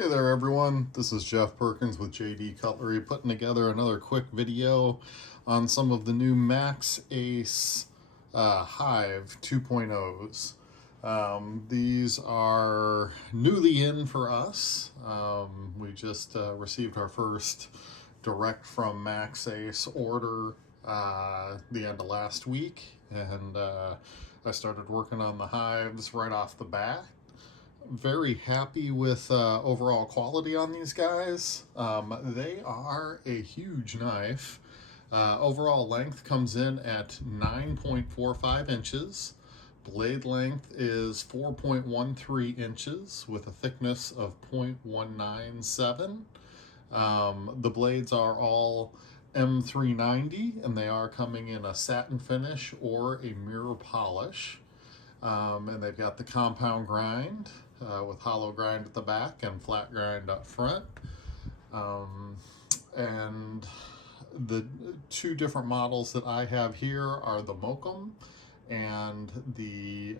Hey there everyone, this is Jeff Perkins with JD Cutlery putting together another quick video on some of the new Maxace Hive 2.0s. These are newly in for us. We just received our first direct from Maxace order the end of last week, and I started working on the hives right off the bat. Very happy with overall quality on these guys. They are a huge knife. Overall length comes in at 9.45 inches. Blade length is 4.13 inches with a thickness of 0.197. The blades are all M390 and they are coming in a satin finish or a mirror polish. And they've got the compound grind with hollow grind at the back and flat grind up front. And the two different models that I have here are the Mokum and the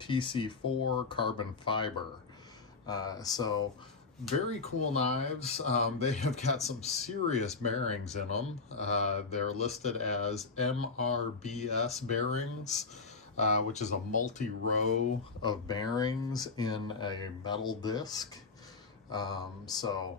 TC4 carbon fiber. So very cool knives. They have got some serious bearings in them. They're listed as MRBS bearings, which is a multi-row of bearings in a metal disc. So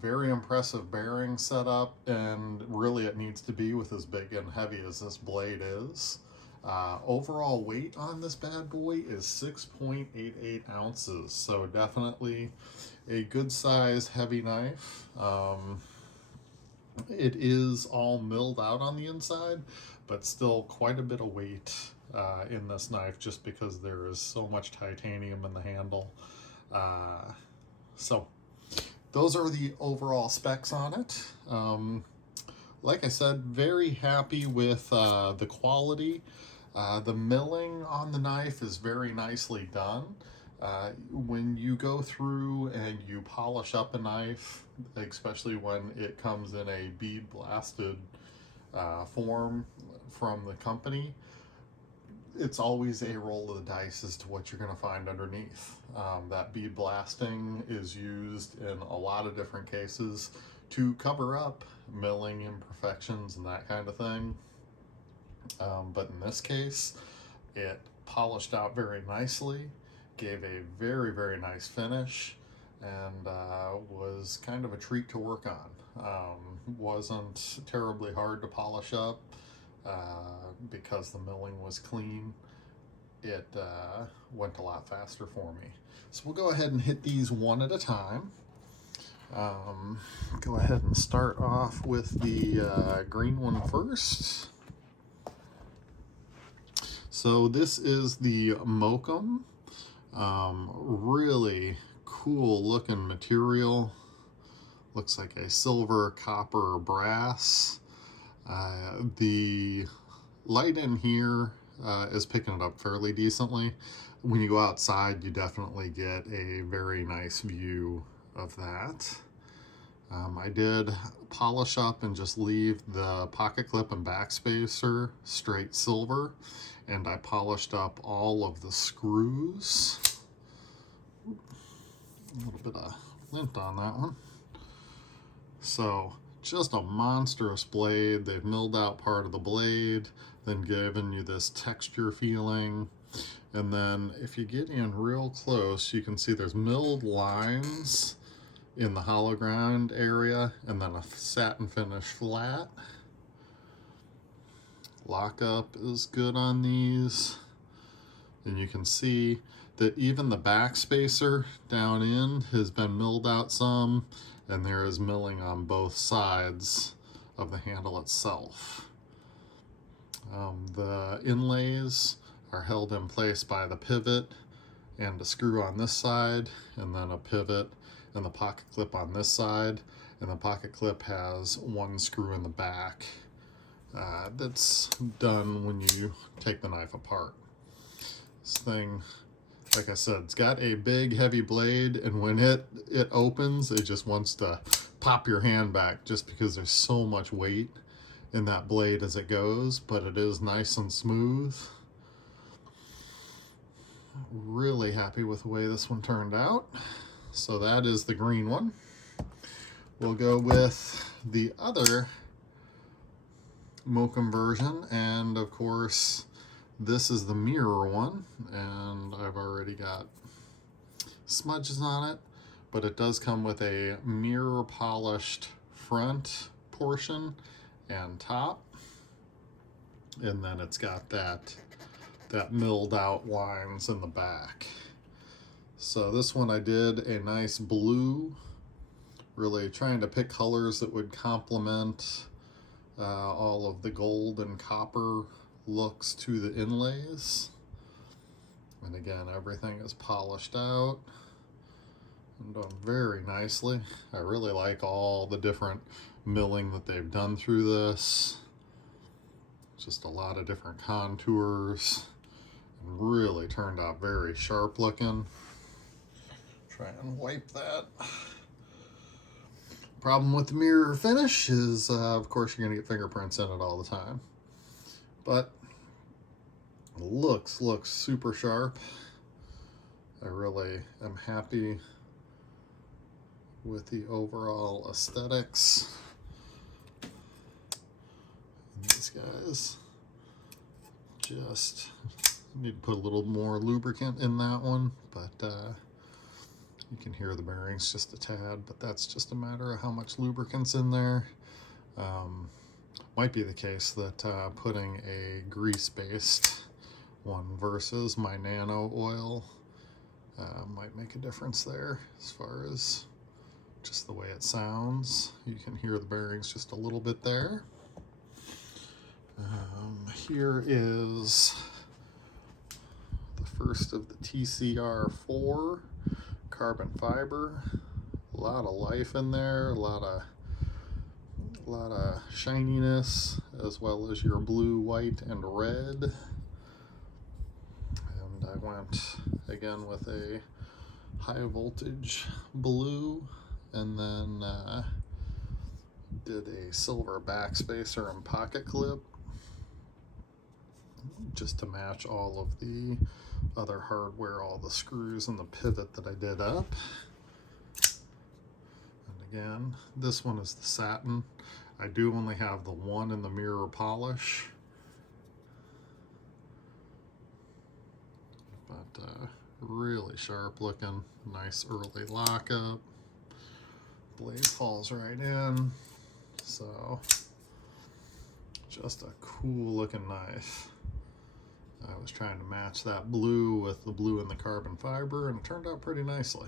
very impressive bearing setup, and really it needs to be with as big and heavy as this blade is. Overall weight on this bad boy is 6.88 ounces, so definitely a good size heavy knife. It is all milled out on the inside, but still quite a bit of weight in this knife just because there is so much titanium in the handle. So those are the overall specs on it. Like I said, very happy with the quality. The milling on the knife is very nicely done. When you go through and you polish up a knife, especially when it comes in a bead blasted form from the company, it's always a roll of the dice as to what you're going to find underneath. That bead blasting is used in a lot of different cases to cover up milling imperfections and that kind of thing. But in this case, it polished out very nicely, gave a very, very nice finish, and was kind of a treat to work on. Wasn't terribly hard to polish up because the milling was clean. It went a lot faster for me. So we'll go ahead and hit these one at a time. Go ahead and start off with the green one first. So this is the Mokum. Really cool looking material. Looks like a silver, copper, brass. The light in here is picking it up fairly decently. When you go outside, you definitely get a very nice view of that. I did polish up and just leave the pocket clip and backspacer straight silver, and I polished up all of the screws. A little bit of lint on that one. So just a monstrous blade. They've milled out part of the blade, then given you this texture feeling. And then if you get in real close, you can see there's milled lines in the hollow ground area, and then a satin finish flat. Lockup is good on these. And you can see that even the backspacer down in has been milled out some, and there is milling on both sides of the handle itself. The inlays are held in place by the pivot and a screw on this side, and then a pivot and the pocket clip on this side, and the pocket clip has one screw in the back that's done when you take the knife apart. This thing, like I said, it's got a big heavy blade, and when it opens, it just wants to pop your hand back just because there's so much weight in that blade as it goes, but it is nice and smooth. Really happy with the way this one turned out. So that is the green one. We'll go with the other Mokum version, and of course this is the mirror one, and I've already got smudges on it, but it does come with a mirror polished front portion and top, and then it's got that milled out lines in the back. So this one I did a nice blue, really trying to pick colors that would complement all of the gold and copper looks to the inlays. And again, everything is polished out and done very nicely. I really like all the different milling that they've done through this. Just a lot of different contours, and really turned out very sharp looking. Try and wipe that. Problem with the mirror finish is, of course, you're going to get fingerprints in it all the time. But it looks super sharp. I really am happy with the overall aesthetics. And these guys just need to put a little more lubricant in that one, but you can hear the bearings just a tad, but that's just a matter of how much lubricant's in there. Might be the case that putting a grease-based one versus my nano oil might make a difference there as far as just the way it sounds. You can hear the bearings just a little bit there. Here is the first of the TCR4 carbon fiber. A lot of life in there, a lot of shininess, as well as your blue, white, and red. And I went again with a high voltage blue, and then did a silver backspacer and pocket clip just to match all of the other hardware, all the screws and the pivot that I did up. And again, this one is the satin. I do only have the one in the mirror polish, but really sharp looking, nice early lockup. Blade falls right in, so just a cool looking knife. I was trying to match that blue with the blue in the carbon fiber, and it turned out pretty nicely.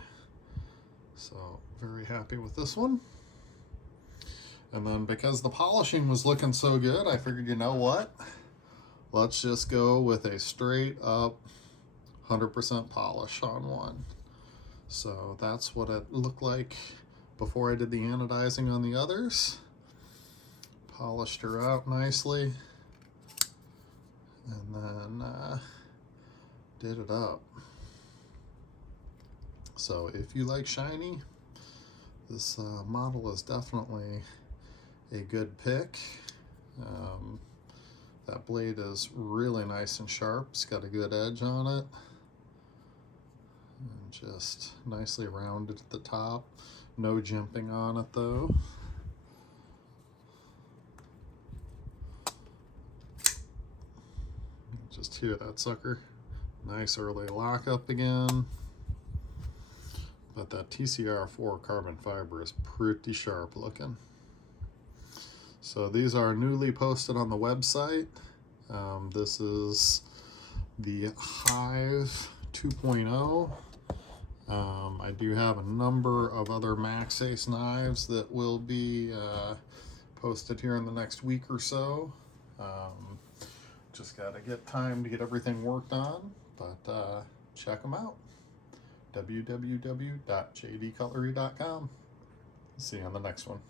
So very happy with this one. And then because the polishing was looking so good, I figured, you know what? Let's just go with a straight up 100% polish on one. So that's what it looked like before I did the anodizing on the others. Polished her out nicely, and then did it up. So if you like shiny, this model is definitely a good pick. That blade is really nice and sharp. It's got a good edge on it, and just nicely rounded at the top. No jimping on it though. Just hear that sucker. Nice early lockup again. But that TCR4 carbon fiber is pretty sharp looking. So these are newly posted on the website. This is the Hive 2.0. I do have a number of other Maxace knives that will be posted here in the next week or so. Just got to get time to get everything worked on, but check them out. www.jdcutlery.com. See you on the next one.